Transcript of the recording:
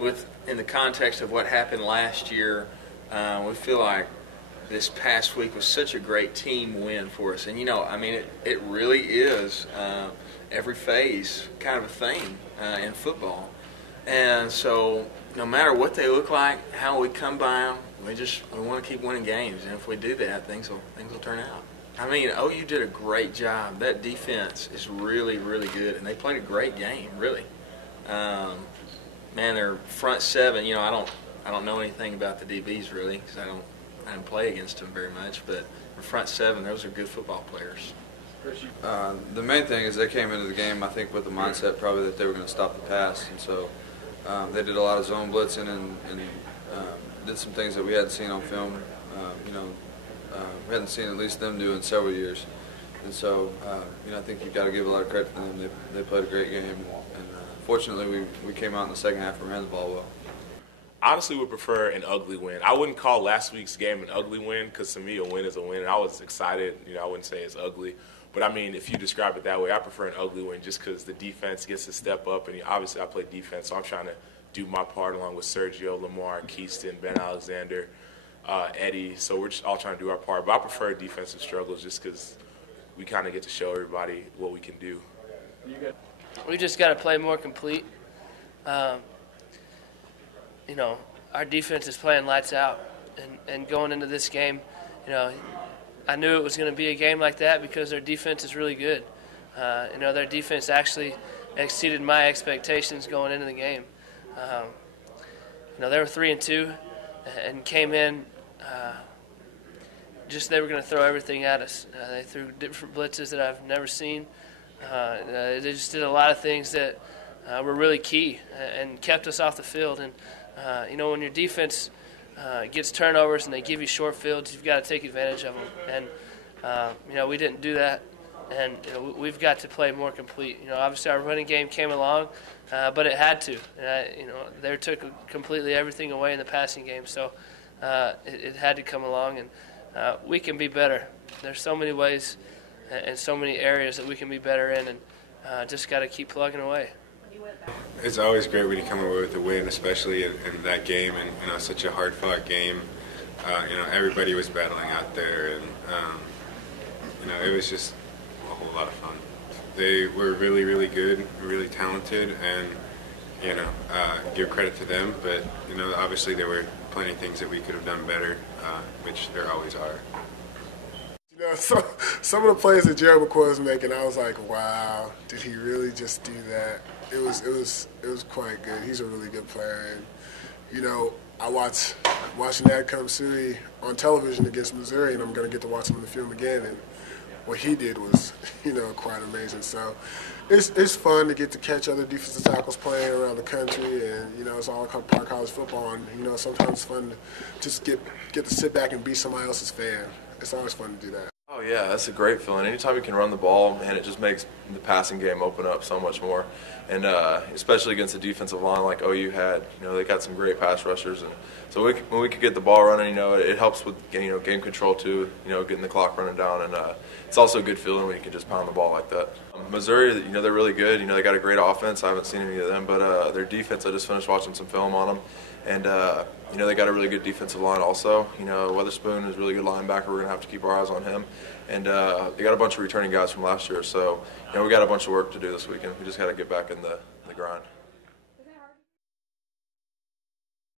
in the context of what happened last year, we feel like this past week was such a great team win for us. And, I mean, it really is every phase kind of a thing in football. And so no matter what they look like, how we come by them, we want to keep winning games. And if we do that, things will turn out. I mean, OU did a great job. That defense is really, really good. And they played a great game, really. Man, their front seven, I don't know anything about the DBs really because I don't play against them very much, but the front seven, those are good football players. The main thing is they came into the game, I think, with the mindset probably that they were going to stop the pass, and so they did a lot of zone blitzing and did some things that we hadn't seen on film. We hadn't seen at least them do in several years, and so I think you've got to give a lot of credit to them. They played a great game, and fortunately we came out in the second half and ran the ball well. Honestly, would prefer an ugly win. I wouldn't call last week's game an ugly win because to me a win is a win. And I was excited. I wouldn't say it's ugly. But, I mean, if you describe it that way, I prefer an ugly win just because the defense gets to step up. And obviously I play defense, so I'm trying to do my part along with Sergio, Lamar, Keaston, Ben Alexander, Eddie. So we're just all trying to do our part. But I prefer defensive struggles just because we kind of get to show everybody what we can do. We just got to play more complete. Our defense is playing lights out, and going into this game, I knew it was going to be a game like that because their defense is really good. Their defense actually exceeded my expectations going into the game. They were 3-2 and came in they were going to throw everything at us. They threw different blitzes that I've never seen. They just did a lot of things that were really key and kept us off the field. And when your defense gets turnovers and they give you short fields, you've got to take advantage of them. And we didn't do that, and we've got to play more complete. Obviously our running game came along, but it had to. They took completely everything away in the passing game, so it had to come along, and we can be better. There's so many ways and so many areas that we can be better in, and just got to keep plugging away. It's always great when you come away with a win, especially in that game, and such a hard-fought game. Everybody was battling out there, and it was just a whole lot of fun. They were really, really good, really talented, and give credit to them. But obviously there were plenty of things that we could have done better, which there always are. So, some of the plays that Jared McCoy was making, I was like, wow, did he really just do that? It was quite good. He's a really good player, and I watching Adcom Sui on television against Missouri, and I'm going to get to watch him in the film again. And what he did was, quite amazing. So it's fun to get to catch other defensive tackles playing around the country, and it's all part of college football. And sometimes it's fun to just get to sit back and be somebody else's fan. It's always fun to do that. Oh yeah, that's a great feeling. Anytime you can run the ball, man, it just makes the passing game open up so much more. And especially against a defensive line like OU had, they got some great pass rushers, and so when we could get the ball running, it helps with game control too. Getting the clock running down, and it's also a good feeling when you can just pound the ball like that. Missouri, they're really good. They got a great offense. I haven't seen any of them, but their defense, I just finished watching some film on them, and they got a really good defensive line also. Witherspoon is a really good linebacker. We're gonna have to keep our eyes on him, and they got a bunch of returning guys from last year. So we got a bunch of work to do this weekend. We just got to get back in the grind.